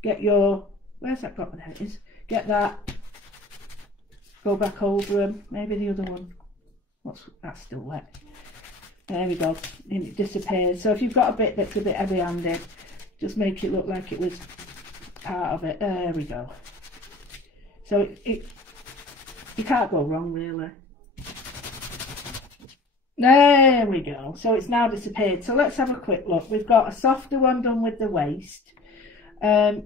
get your, where's that got? There it is. Get that, go back over them, maybe the other one. That's still wet. There we go, and it disappears. So if you've got a bit that's a bit heavy-handed, just make it look like it was part of it. There we go. So you can't go wrong really. There we go. So it's now disappeared. So let's have a quick look. We've got a softer one done with the waist. So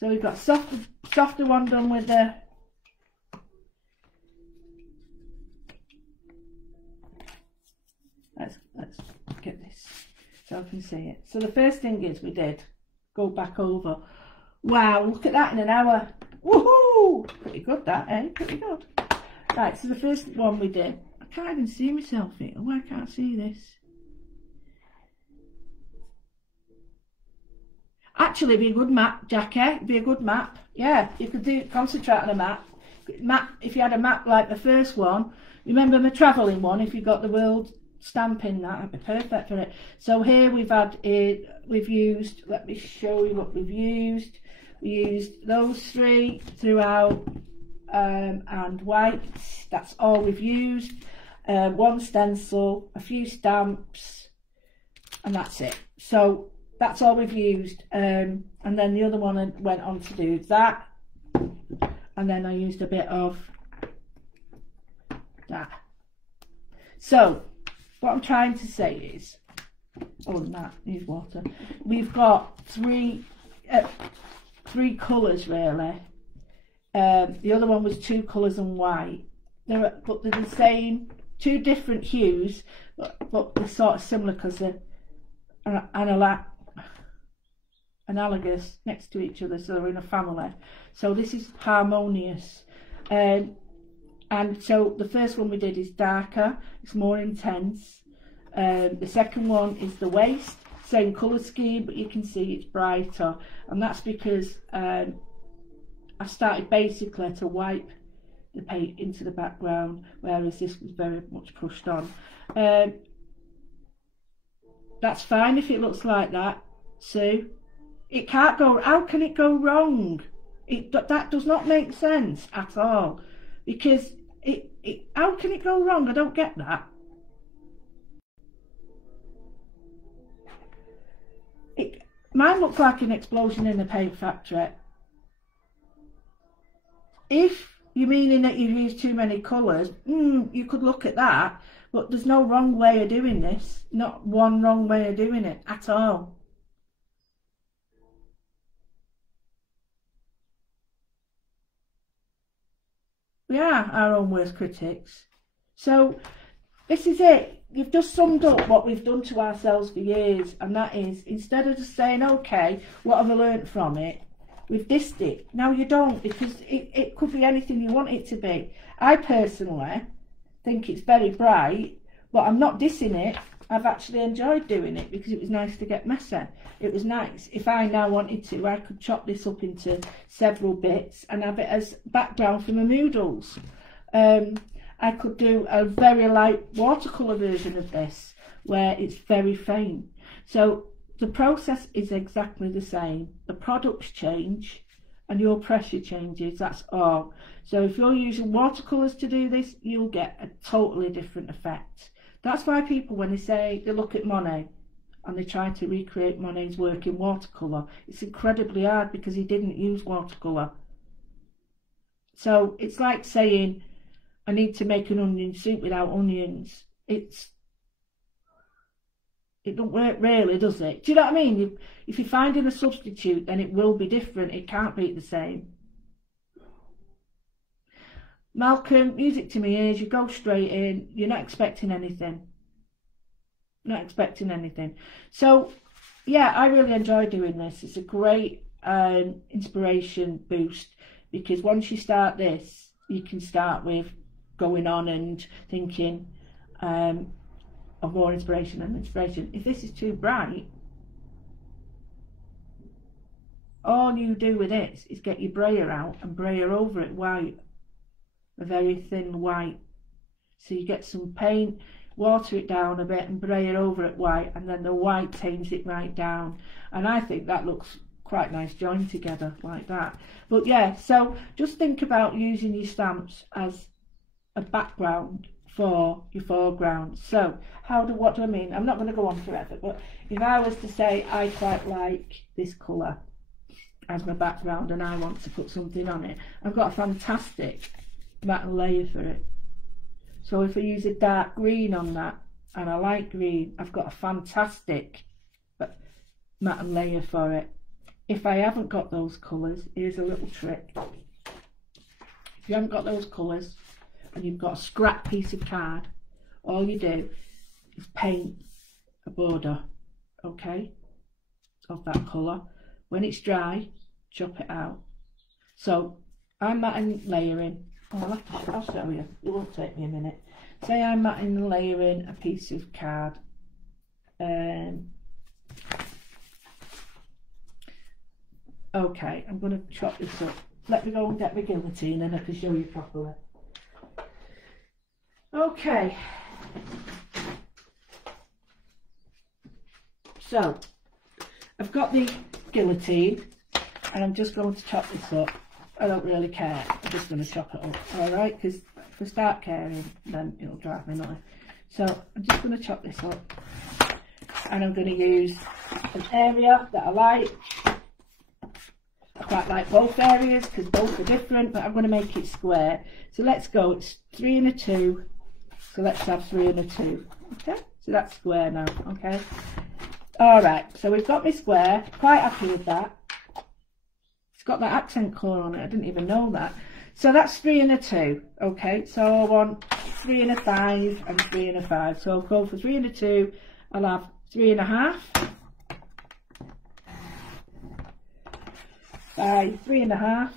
we've got softer one done with the let's get this so I can see it. So the first thing is we did go back over. Wow, look at that in an hour. Woohoo! Pretty good that, eh? Pretty good. Right, so the first one we did, I can't even see myself here. Oh, I can't see this. Actually, it'd be a good map, Jackie. It'd be a good map. Yeah, you could concentrate on a map. If you had a map like the first one, remember my travelling one, if you got the world stamp in that'd be perfect for it. So here we've used, let me show you what we've used. We used those three throughout. And white, that's all we've used. One stencil, a few stamps, and that's it. So that's all we've used. And then the other one went on to do that, and then I used a bit of that. So what I'm trying to say is, oh, that needs water. We've got three colours really. The other one was 2 colours and white. But they're the same, 2 different hues, but they're sort of similar because they're analogous next to each other, so they're in a family. So this is harmonious. And so the first one we did is darker, it's more intense. The second one is the waist, same colour scheme, but you can see it's brighter, and that's because I started basically to wipe the paint into the background, whereas this was very much pushed on. That's fine if it looks like that, Sue. It can't go, how can it go wrong? That does not make sense at all, because how can it go wrong? I don't get that. Mine looks like an explosion in the paint factory. If you're meaning that you've used too many colours, you could look at that, but there's no wrong way of doing this. Not one wrong way of doing it at all. We are our own worst critics. So this is it. You've just summed up what we've done to ourselves for years, and that is, instead of just saying, okay, what have I learnt from it? We've dissed it. Now you don't, because it could be anything you want it to be. I personally think it's very bright, but I'm not dissing it. I've actually enjoyed doing it because it was nice to get messy. It was nice. If I now wanted to, I could chop this up into several bits and have it as background for my moodles. I could do a very light watercolour version of this where it's very faint. So the process is exactly the same. The products change and your pressure changes, that's all. So if you're using watercolours to do this, you'll get a totally different effect. That's why people, when they look at Monet and they try to recreate Monet's work in watercolour, it's incredibly hard because he didn't use watercolour. So it's like saying, I need to make an onion soup without onions. It don't work really, does it? Do you know what I mean? If you're finding a substitute, then it will be different. It can't be the same. Malcolm, music to my ears. You go straight in. You're not expecting anything. Not expecting anything. So, yeah, I really enjoy doing this. It's a great inspiration boost, because once you start this, you can start with going on and thinking of more inspiration and inspiration. If this is too bright, all you do with this is get your brayer out and brayer over it white, a very thin white. So you get some paint, water it down a bit and brayer over it white, and then the white tames it right down. And I think that looks quite nice joined together like that. But yeah, so just think about using your stamps as a background for your foreground. So what do I mean? I'm not going to go on forever, but if I was to say I quite like this colour as my background and I want to put something on it, I've got a fantastic matte layer for it. So if I use a dark green on that and I like green, I've got a fantastic matte layer for it. If I haven't got those colours, here's a little trick. If you haven't got those colours and you've got a scrap piece of card, all you do is paint a border, okay, of that colour. When it's dry, chop it out. So I'm matting layering. Oh, I'll show you. It won't take me a minute. Say I'm matting and layering a piece of card. Okay, I'm going to chop this up. Let me go and get my guillotine and I can show you properly. Okay. So, I've got the guillotine and I'm just going to chop this up. I don't really care. I'm just going to chop it up. Alright, because if I start caring, then it'll drive me nuts. So, I'm just going to chop this up. And I'm going to use an area that I like. I quite like both areas because both are different, but I'm going to make it square. So let's go. It's 3 and a 2. So let's have 3 and a 2. Okay, so that's square now. Okay. Alright, so we've got my square. Quite happy with that. It's got that accent colour on it. I didn't even know that. So that's 3 and a 2. Okay, so I want 3 and a 5 and 3 and a 5. So I'll go for 3 and a 2. I'll have 3 and a half. By 3 and a half.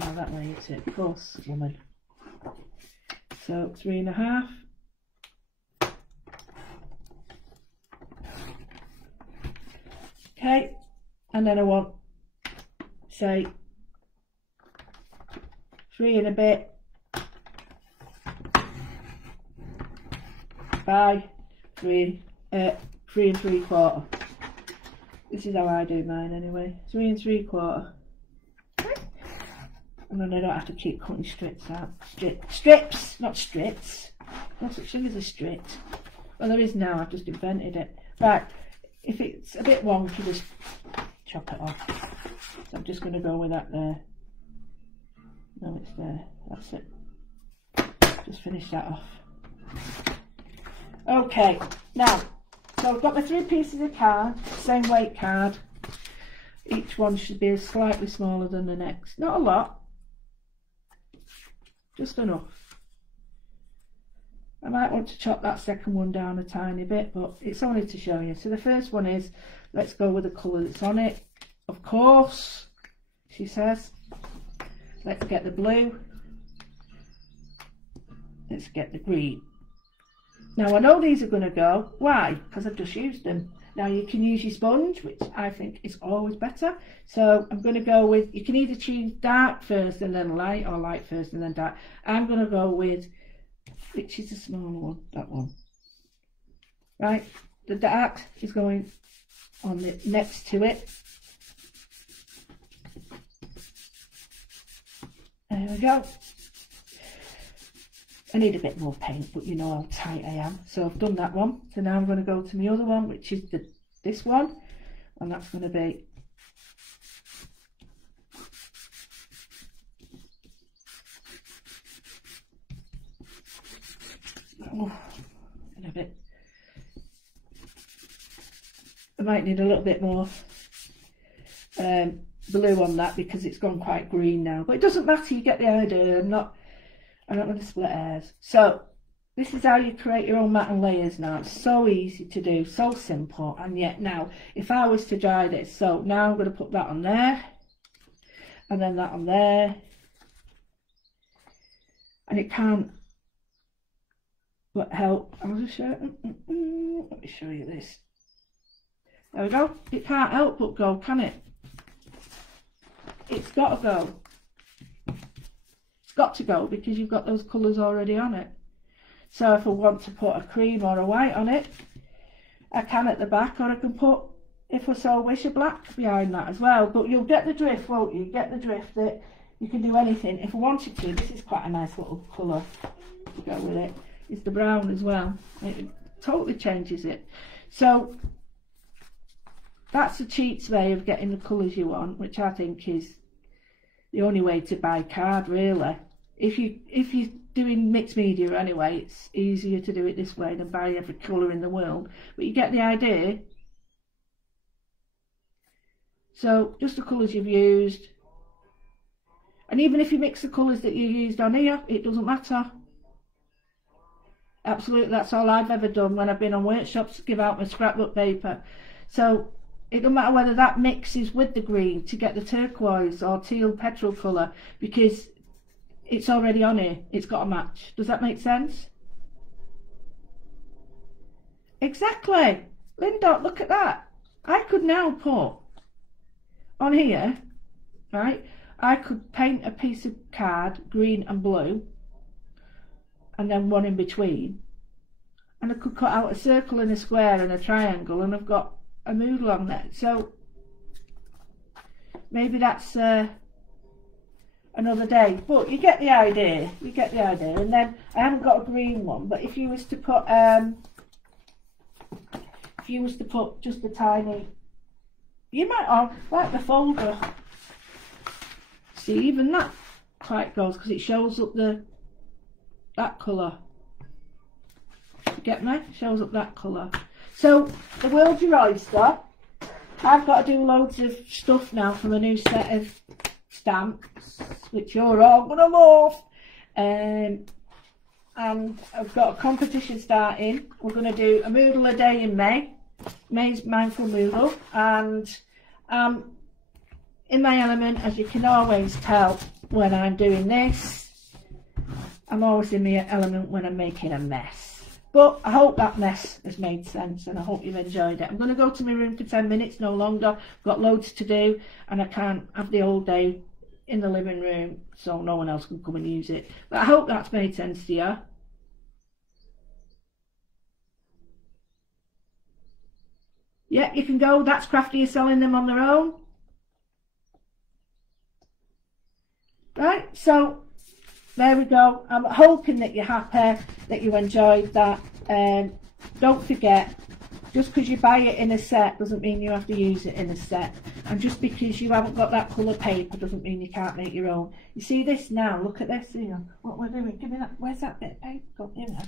Oh, that way it's it. Of course, woman. So 3 and a half. Okay, and then I want, say, 3 and a bit by 3 and 3/4. This is how I do mine anyway. 3 3/4. And then I don't have to keep cutting strips out. Strips, not strips. No such thing as a strip. Well, there is now, I've just invented it. Right, if it's a bit wonky, just chop it off. So I'm just going to go with that there. No, it's there. That's it. Just finish that off. Okay, now, so I've got my 3 pieces of card, same weight card. Each one should be slightly smaller than the next. Not a lot, just enough. I might want to chop that second one down a tiny bit, but it's only to show you. So the first one is, let's go with the colour that's on it. Of course, she says. Let's get the blue. Let's get the green. Now I know these are going to go. Why? Because I've just used them. Now you can use your sponge, which I think is always better. So I'm going to go with, you can either choose dark first and then light, or light first and then dark. I'm going to go with, which is the smaller one, that one. Right, the dark is going on the next to it. There we go. I need a bit more paint, but you know how tight I am. So I've done that one. So now I'm going to go to my other one, which is this one. And that's going to be a bit. I might need a little bit more blue on that because it's gone quite green now. But it doesn't matter, you get the idea. I'm not going to split hairs. So this is how you create your own mat and layers now. It's so easy to do, so simple. And yet now, if I was to dry this, so now I'm going to put that on there, and then that on there, and it can't but help. I'll just show it. Let me show you this. There we go. It can't help but go, can it? It's got to go. Got to go because you've got those colours already on it. So if I want to put a cream or a white on it, I can at the back, or I can put, if I so wish, a black behind that as well. But you'll get the drift, won't you? Get the drift that you can do anything. If I wanted to, this is quite a nice little colour to go with it. It's the brown as well. It totally changes it. So that's the cheats way of getting the colours you want, which I think is the only way to buy card, really. If you're doing mixed media anyway, it's easier to do it this way than buy every colour in the world. But you get the idea. So just the colours you've used. And even if you mix the colours that you used on here, it doesn't matter. Absolutely, that's all I've ever done when I've been on workshops to give out my scrapbook paper. So it doesn't matter whether that mixes with the green to get the turquoise or teal petrol colour, because it's already on here. It's got a match. Does that make sense? Exactly. Linda, look at that. I could now put on here, right, I could paint a piece of card green and blue, and then one in between, and I could cut out a circle and a square and a triangle, and I've got a moodle on there. So maybe that's another day, but you get the idea. You get the idea. And then I haven't got a green one, but if you was to put just a tiny, you might like the folder. See, even that quite goes because it shows up that colour. You get me? Shows up that colour. So the world's your oyster. I've got to do loads of stuff now from a new set of stamps, which you're all gonna love. And I've got a competition starting. We're gonna do a Moodle a day in May. May's Mindful Moodle, and in my element, as you can always tell when I'm doing this. I'm always in my element when I'm making a mess. But I hope that mess has made sense, and I hope you've enjoyed it. I'm going to go to my room for 10 minutes, no longer. I've got loads to do, and I can't have the whole day in the living room, so no one else can come and use it. But I hope that's made sense to you. Yeah, you can go. That's Crafty selling them on their own. Right, so there we go. I'm hoping that you're happy, that you enjoyed that. Don't forget, just because you buy it in a set doesn't mean you have to use it in a set. And just because you haven't got that colour paper doesn't mean you can't make your own. You see this now? Look at this here. What we're doing. Give me that. Where's that bit of paper? Go here now.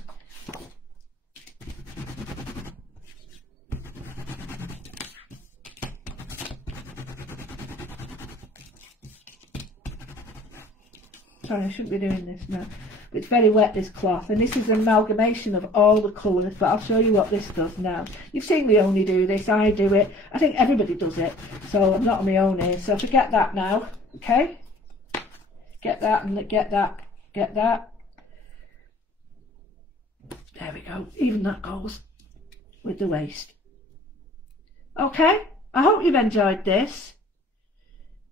Sorry, I shouldn't be doing this now. But it's very wet, this cloth, and this is an amalgamation of all the colours, but I'll show you what this does now. You've seen me only do this, I do it. I think everybody does it, so I'm not on my own here. So forget that now, okay? Get that and get that, get that. There we go. Even that goes with the waist. Okay, I hope you've enjoyed this.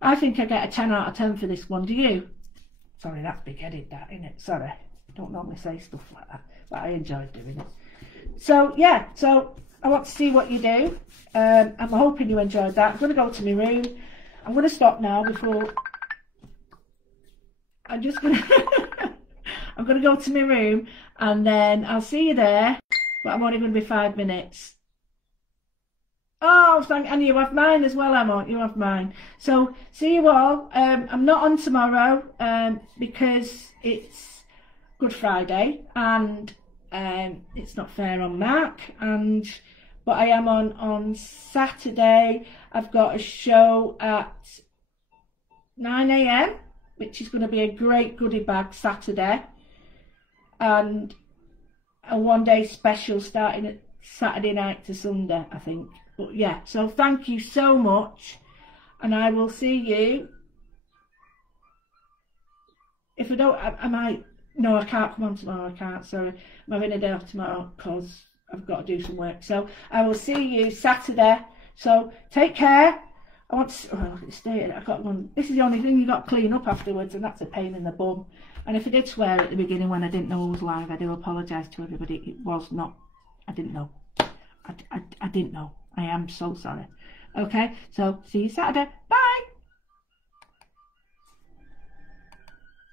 I think I get a 10 out of 10 for this one. Do you? Sorry, that's big-headed, that, isn't it? Sorry. I don't normally say stuff like that, but I enjoyed doing it. So, yeah, so I want to see what you do. I'm hoping you enjoyed that. I'm going to go to my room. I'm going to stop now before... I'm just going to... I'm going to go to my room and then I'll see you there, but I'm only going to be 5 minutes. Oh, thank, and you have mine as well, Emma. You have mine. So, see you all. I'm not on tomorrow because it's Good Friday and it's not fair on Mark. But I am on Saturday. I've got a show at 9 AM, which is going to be a great goodie bag Saturday. And a one-day special starting at Saturday night to Sunday, I think. But yeah, so thank you so much, and I will see you. If I don't, I might, no, I can't come on tomorrow, I can't, sorry. I'm having a day off tomorrow because I've got to do some work. So I will see you Saturday. So take care. I want to, oh, look at the state, I've got one. This is the only thing you've got to clean up afterwards, and that's a pain in the bum. And if I did swear at the beginning when I didn't know I was live, I do apologise to everybody. It was not, I didn't know. I didn't know. I am so sorry. Okay, so see you Saturday. Bye.